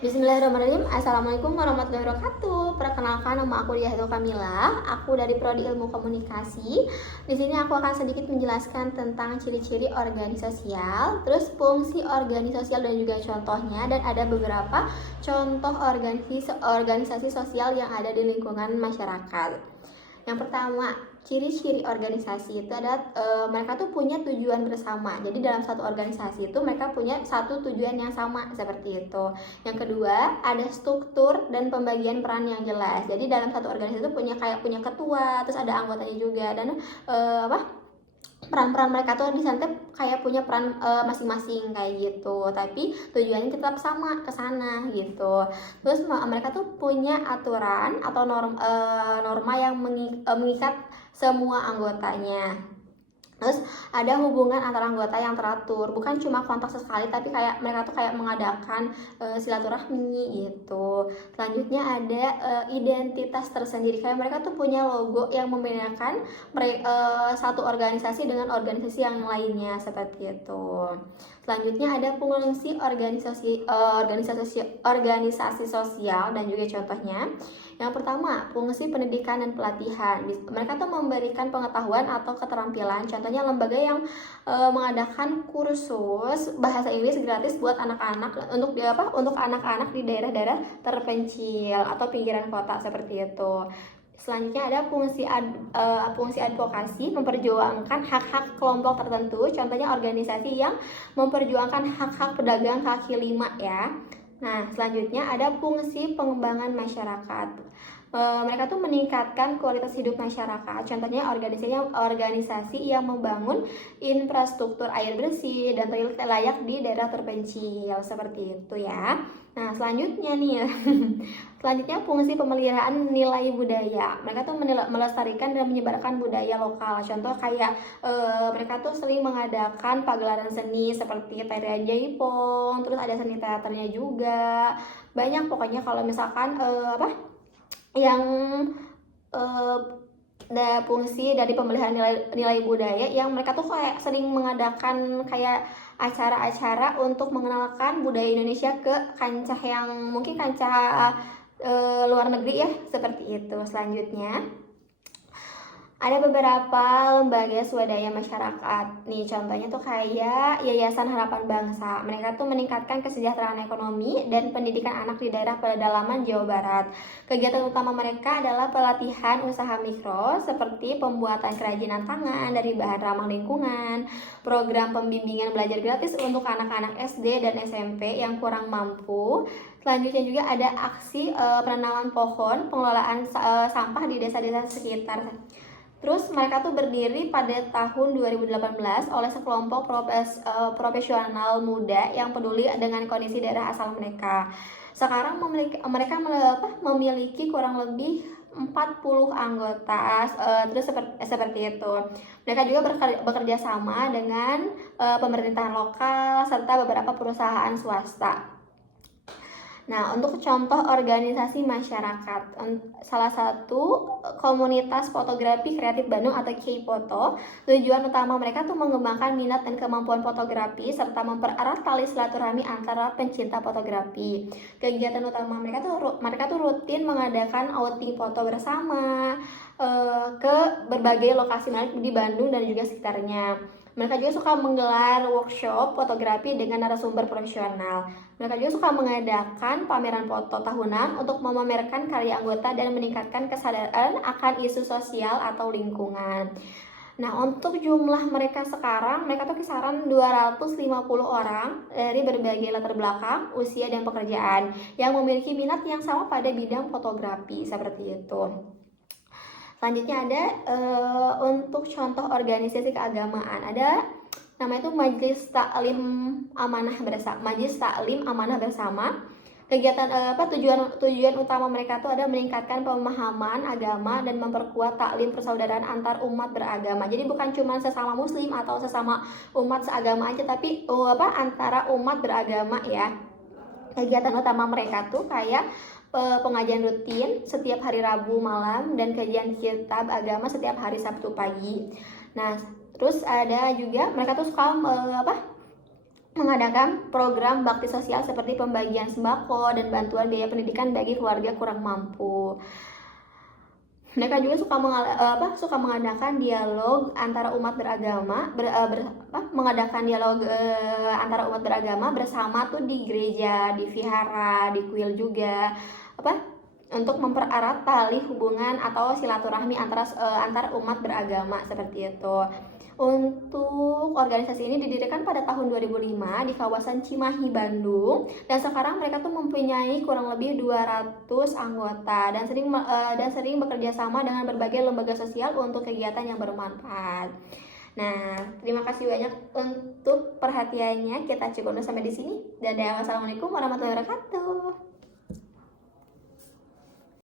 Bismillahirrahmanirrahim. Assalamualaikum warahmatullahi wabarakatuh. Perkenalkan, nama aku Diah Kamila. Aku dari Prodi Ilmu Komunikasi. Di sini aku akan sedikit menjelaskan tentang ciri-ciri organisasi sosial, terus fungsi organisasi sosial dan juga contohnya, dan ada beberapa contoh organisasi sosial yang ada di lingkungan masyarakat. Yang pertama, ciri-ciri organisasi itu adalah mereka tuh punya tujuan bersama. Jadi dalam satu organisasi itu mereka punya satu tujuan yang sama, seperti itu. Yang kedua, ada struktur dan pembagian peran yang jelas. Jadi dalam satu organisasi itu punya ketua, terus ada anggotanya juga, dan peran-peran mereka tuh di sana kayak punya peran masing-masing kayak gitu, tapi tujuannya tetap sama ke sana gitu. Terus mereka tuh punya aturan atau norma yang mengikat semua anggotanya. Terus ada hubungan antara anggota yang teratur, bukan cuma kontak sesekali, tapi kayak mereka tuh kayak mengadakan silaturahmi gitu. Selanjutnya ada identitas tersendiri, kayak mereka tuh punya logo yang membedakan satu organisasi dengan organisasi yang lainnya, seperti itu. Selanjutnya ada fungsi organisasi sosial dan juga contohnya. Yang pertama, fungsi pendidikan dan pelatihan. Mereka tuh memberikan pengetahuan atau keterampilan. Contohnya lembaga yang mengadakan kursus bahasa Inggris gratis buat anak-anak untuk anak-anak di daerah-daerah terpencil atau pinggiran kota, seperti itu. Selanjutnya ada fungsi advokasi, memperjuangkan hak-hak kelompok tertentu. Contohnya organisasi yang memperjuangkan hak-hak pedagang kaki lima ya. Nah, selanjutnya ada fungsi pengembangan masyarakat. Mereka tuh meningkatkan kualitas hidup masyarakat. Contohnya organisasi yang membangun infrastruktur air bersih dan toilet layak di daerah terpencil, seperti itu ya. Nah, selanjutnya nih selanjutnya fungsi pemeliharaan nilai budaya. Mereka tuh melestarikan dan menyebarkan budaya lokal. Contoh kayak mereka tuh sering mengadakan pagelaran seni seperti tarian jaipong, terus ada seni teaternya juga. Banyak pokoknya kalau misalkan yang ada fungsi dari pemeliharaan nilai budaya yang mereka tuh kayak sering mengadakan kayak acara-acara untuk mengenalkan budaya Indonesia ke kancah yang mungkin kancah luar negeri ya, seperti itu. Selanjutnya ada beberapa lembaga swadaya masyarakat. Nih contohnya tuh kayak Yayasan Harapan Bangsa. Mereka tuh meningkatkan kesejahteraan ekonomi dan pendidikan anak di daerah pedalaman Jawa Barat. Kegiatan utama mereka adalah pelatihan usaha mikro seperti pembuatan kerajinan tangan dari bahan ramah lingkungan, program pembimbingan belajar gratis untuk anak-anak SD dan SMP yang kurang mampu. Selanjutnya juga ada aksi penanaman pohon, pengelolaan sampah di desa-desa sekitar. Terus mereka tuh berdiri pada tahun 2018 oleh sekelompok profesional muda yang peduli dengan kondisi daerah asal mereka. Sekarang mereka memiliki kurang lebih 40 anggota, terus seperti itu. Mereka juga bekerja sama dengan pemerintahan lokal serta beberapa perusahaan swasta. Nah, untuk contoh organisasi masyarakat, salah satu komunitas fotografi kreatif Bandung atau K-Foto, tujuan utama mereka tuh mengembangkan minat dan kemampuan fotografi serta mempererat tali silaturahmi antara pencinta fotografi. Kegiatan utama mereka tuh rutin mengadakan outing foto bersama ke berbagai lokasi menarik di Bandung dan juga sekitarnya. Mereka juga suka menggelar workshop fotografi dengan narasumber profesional. Mereka juga suka mengadakan pameran foto tahunan untuk memamerkan karya anggota dan meningkatkan kesadaran akan isu sosial atau lingkungan. Nah, untuk jumlah mereka sekarang, mereka tuh kisaran 250 orang dari berbagai latar belakang, usia, dan pekerjaan yang memiliki minat yang sama pada bidang fotografi, seperti itu. Selanjutnya ada untuk contoh organisasi keagamaan, ada namanya itu Majelis Taklim Amanah Bersama. Kegiatan tujuan utama mereka tuh ada meningkatkan pemahaman agama dan memperkuat taklim persaudaraan antar umat beragama. Jadi bukan cuma sesama muslim atau sesama umat seagama aja, tapi antara umat beragama ya. Kegiatan utama mereka tuh kayak pengajian rutin setiap hari Rabu malam dan kajian kitab agama setiap hari Sabtu pagi. Nah, terus ada juga mereka tuh suka mengadakan program bakti sosial seperti pembagian sembako dan bantuan biaya pendidikan bagi keluarga kurang mampu. Mereka juga suka mengadakan dialog antara umat beragama, mengadakan dialog antara umat beragama bersama tuh di gereja, di vihara, di kuil juga, untuk mempererat tali hubungan atau silaturahmi antar umat beragama seperti itu. Untuk organisasi ini didirikan pada tahun 2005 di kawasan Cimahi, Bandung, dan sekarang mereka tuh mempunyai kurang lebih 200 anggota dan sering bekerja sama dengan berbagai lembaga sosial untuk kegiatan yang bermanfaat. Nah, terima kasih banyak untuk perhatiannya. Kita cukup sampai di sini. Dadah, wassalamualaikum warahmatullahi wabarakatuh.